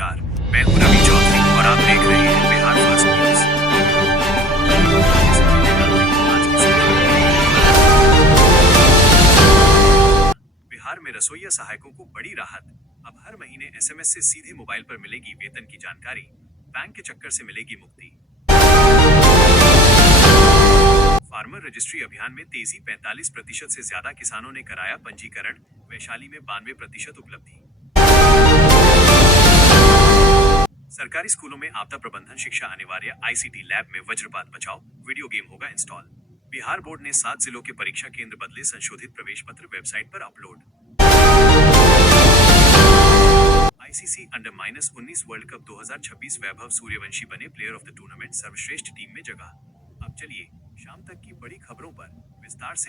नमस्कार, मैं हूं रवि चौधरी और आप देख रहे हैं बिहार फर्स्ट न्यूज। बिहार में रसोइया सहायकों को बड़ी राहत। अब हर महीने एसएमएस से सीधे मोबाइल पर मिलेगी वेतन की जानकारी, बैंक के चक्कर से मिलेगी मुक्ति। फार्मर रजिस्ट्री अभियान में तेजी, 45% से ज्यादा किसानों ने कराया पंजीकरण, वैशाली में 92% उपलब्धि। सरकारी स्कूलों में आपदा प्रबंधन शिक्षा अनिवार्य, आईसीटी लैब में वज्रपात बचाओ वीडियो गेम होगा इंस्टॉल। बिहार बोर्ड ने 7 जिलों के परीक्षा केंद्र बदले, संशोधित प्रवेश पत्र वेबसाइट पर upload. ICC under-19 world cup 2026 Vaibhav Suryavanshi बने प्लेयर ऑफ द टूर्नामेंट, सर्वश्रेष्ठ टीम में जगह। अब चलिए शाम तक की बड़ी खबरों पर विस्तार से।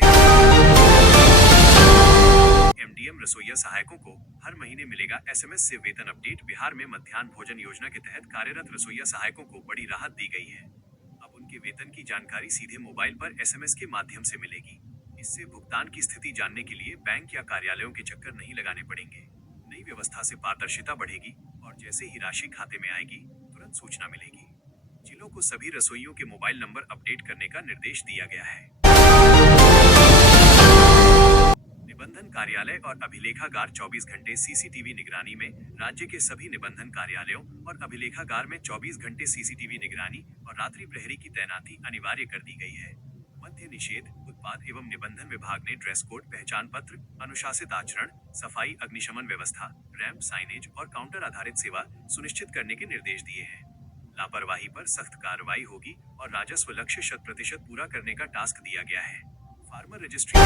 एमडीएम रसोइया सहायकों को हर महीने मिलेगा एसएमएस से वेतन अपडेट। बिहार में मध्याह्न भोजन योजना के तहत कार्यरत रसोइया सहायकों को बड़ी राहत दी गई है। अब उनके वेतन की जानकारी सीधे मोबाइल पर एसएमएस के माध्यम से मिलेगी। इससे भुगतान की स्थिति जानने के लिए बैंक या कार्यालयों के चक्कर नहीं लगाने पड़ेंगे। नई व्यवस्था से पारदर्शिता बढ़ेगी और जैसे ही राशि खाते में आएगी तुरंत सूचना मिलेगी। जिलों को सभी रसोइयों के मोबाइल नंबर अपडेट करने का निर्देश दिया गया है। निबंधन कार्यालय और अभिलेखागार 24 घंटे सीसीटीवी निगरानी में। राज्य के सभी निबंधन कार्यालयों और अभिलेखागार में 24 घंटे सीसीटीवी निगरानी और रात्रि प्रहरी की तैनाती अनिवार्य कर दी गई है। मद्य निषेध, उत्पाद एवं निबंधन विभाग ने ड्रेस कोड, पहचान पत्र, अनुशासित आचरण, सफाई, अग्निशमन व्यवस्था, रैंप, साइनेज और काउंटर आधारित सेवा सुनिश्चित करने के निर्देश दिए हैं। लापरवाही पर सख्त कार्रवाई होगी और राजस्व लक्ष्य 100% पूरा करने का टास्क दिया गया है। फार्मर रजिस्ट्री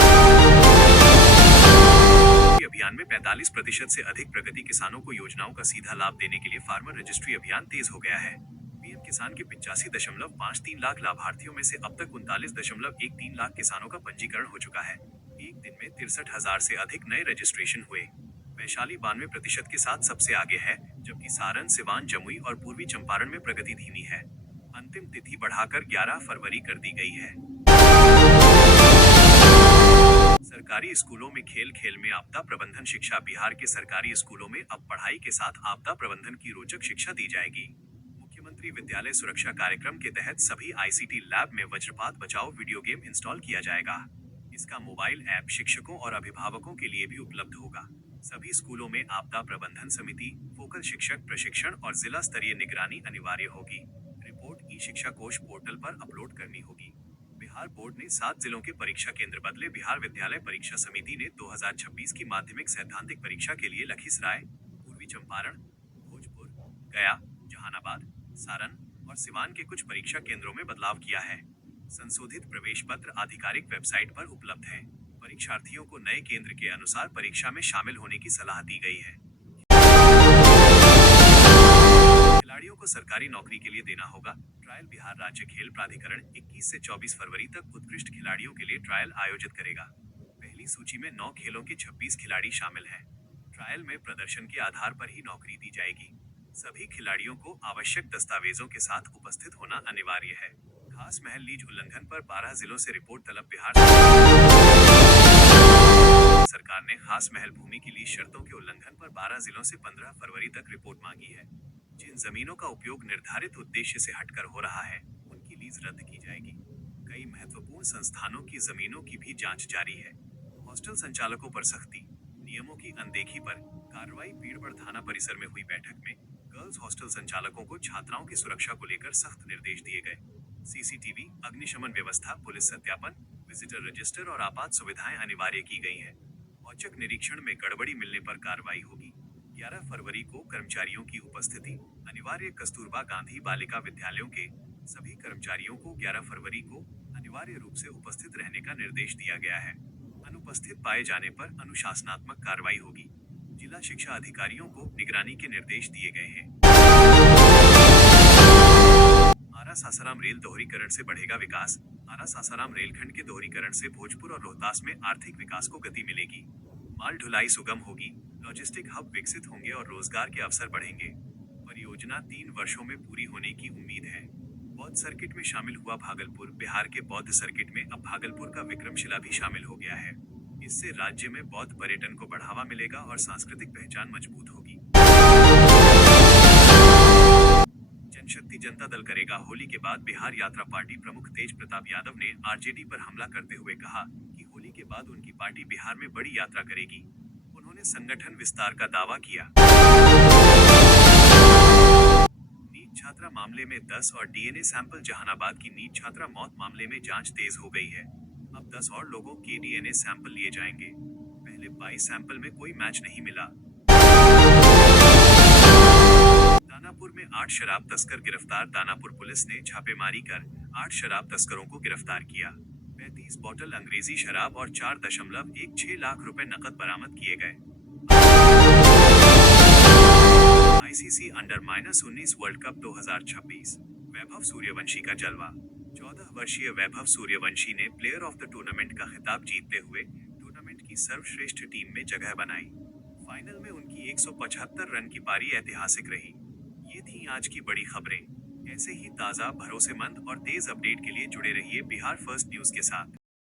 अभियान में 45% से अधिक प्रगति किसानों को योजनाओं का सीधा लाभ देने के लिए फार्मर रजिस्ट्री अभियान तेज हो गया है। पीएम किसान के 85.53 लाख लाभार्थियों में से अब तक 39.13 लाख किसानों का पंजीकरण हो चुका है। एक दिन में 63,000 से अधिक नए रजिस्ट्रेशन हुए। वैशाली 92% के साथ सबसे आगे है, जबकि सारण, सिवान, जमुई और पूर्वी चंपारण में प्रगति धीमी है। अंतिम तिथि बढ़ाकर 11 फरवरी कर दी गई है। सरकारी स्कूलों में खेल खेल में आपदा प्रबंधन शिक्षा। बिहार के सरकारी स्कूलों में अब पढ़ाई के साथ आपदा प्रबंधन की रोचक शिक्षा दी जाएगी। मुख्यमंत्री विद्यालय सुरक्षा कार्यक्रम के तहत सभी आईसीटी लैब में वज्रपात बचाओ वीडियो गेम इंस्टॉल किया जाएगा। इसका मोबाइल ऐप शिक्षकों और अभिभावकों के लिए भी उपलब्ध होगा। सभी स्कूलों में आपदा प्रबंधन समिति, फोकल शिक्षक प्रशिक्षण और जिला स्तरीय निगरानी अनिवार्य होगी। रिपोर्ट ई शिक्षा कोश पोर्टल पर अपलोड करनी होगी। बिहार बोर्ड ने 7 जिलों के परीक्षा केंद्र बदले। बिहार विद्यालय परीक्षा समिति ने 2026 की माध्यमिक सैद्धांतिक परीक्षा के लिए लखीसराय, पूर्वी चंपारण, भोजपुर, गया, जहानाबाद, सारण और सिवान के कुछ परीक्षा केंद्रों में बदलाव किया है। संशोधित प्रवेश पत्र आधिकारिक वेबसाइट पर उपलब्ध है। परीक्षार्थियों को नए केंद्र के अनुसार परीक्षा में शामिल होने की सलाह दी गई है। खिलाड़ियों को सरकारी नौकरी के लिए देना होगा ट्रायल। बिहार राज्य खेल प्राधिकरण 21 से 24 फरवरी तक उत्कृष्ट खिलाड़ियों के लिए ट्रायल आयोजित करेगा। पहली सूची में 9 खेलों के 26 खिलाड़ी शामिल हैं। ट्रायल में प्रदर्शन के आधार पर ही नौकरी दी जाएगी। सभी खिलाड़ियों को आवश्यक दस्तावेजों के साथ उपस्थित होना अनिवार्य है। खास महल लीज उल्लंघन पर 12 जिलों से रिपोर्ट तलब। बिहार सरकार ने खास महल भूमि की लीज शर्तों के उल्लंघन पर 12 जिलों से 15 फरवरी तक रिपोर्ट मांगी है। जिन जमीनों का उपयोग निर्धारित उद्देश्य से हटकर हो रहा है, उनकी लीज रद्द की जाएगी। कई महत्वपूर्ण संस्थानों की जमीनों की भी जांच जारी है। हॉस्टल संचालकों पर सख्ती, नियमों की अनदेखी पर कार्रवाई। पीड़बड़ थाना परिसर में हुई बैठक में गर्ल्स हॉस्टल संचालकों को छात्राओं की सुरक्षा को लेकर सख्त निर्देश दिए गए। सीसीटीवी, अग्निशमन व्यवस्था, पुलिस सत्यापन, विजिटर रजिस्टर और आपात सुविधाएं अनिवार्य की गई है। औचक निरीक्षण में गड़बड़ी मिलने पर कार्रवाई होगी। 11 फरवरी को कर्मचारियों की उपस्थिति अनिवार्य। कस्तूरबा गांधी बालिका विद्यालयों के सभी कर्मचारियों को 11 फरवरी को अनिवार्य रूप से उपस्थित रहने का निर्देश दिया गया है। अनुपस्थित पाए जाने पर अनुशासनात्मक कार्रवाई होगी। जिला शिक्षा अधिकारियों को निगरानी के निर्देश दिए गए हैं। आरा सासाराम रेल दोहरीकरण से बढ़ेगा विकास। आरा सासाराम रेलखंड के दोहरीकरण से भोजपुर और रोहतास में आर्थिक विकास को गति मिलेगी। माल ढुलाई सुगम होगी, लॉजिस्टिक हब विकसित होंगे और रोजगार के अवसर बढ़ेंगे। परियोजना 3 वर्षों में पूरी होने की उम्मीद है। बौद्ध सर्किट में शामिल हुआ भागलपुर। बिहार के बौद्ध सर्किट में अब भागलपुर का विक्रमशिला भी शामिल हो गया है। इससे राज्य में बौद्ध पर्यटन को बढ़ावा मिलेगा और सांस्कृतिक पहचान मजबूत होगी। जनता दल करेगा। होली के बाद बिहार यात्रा पार्टी प्रमुख तेज प्रताप यादव ने आरजेडी पर हमला करते हुए कहा कि होली के बाद उनकी पार्टी बिहार में बड़ी यात्रा करेगी। उन्होंने संगठन विस्तार का दावा किया। नीट छात्रा मामले में 10 और डीएनए सैंपल। जहानाबाद की नीट छात्रा मौत मामले में जांच तेज हो गई है। अब 10 और लोगों के डीएनए सैंपल लिए जाएंगे। पहले 22 सैंपल में कोई मैच नहीं मिला। दानापुर में 8 शराब तस्कर गिरफ्तार। दानापुर पुलिस ने छापेमारी कर 8 शराब तस्करों को गिरफ्तार किया। 35 बोतल अंग्रेजी शराब और 4.16 लाख रुपए नकद बरामद किए गए। ICC under-19 world cup 2026। Vaibhav Suryavanshi का जलवा। 14 वर्षीय वैभव सूर्यवंशी ने प्लेयर ऑफ द टूर्नामेंट का खिताब जीतते हुए टूर्नामेंट की सर्वश्रेष्ठ टीम में जगह बनाई। फाइनल में उनकी 175 रन की पारी ऐतिहासिक रही। ये थी आज की बड़ी खबरें। ऐसे ही ताज़ा, भरोसेमंद और तेज अपडेट के लिए जुड़े रहिए बिहार फर्स्ट न्यूज के साथ।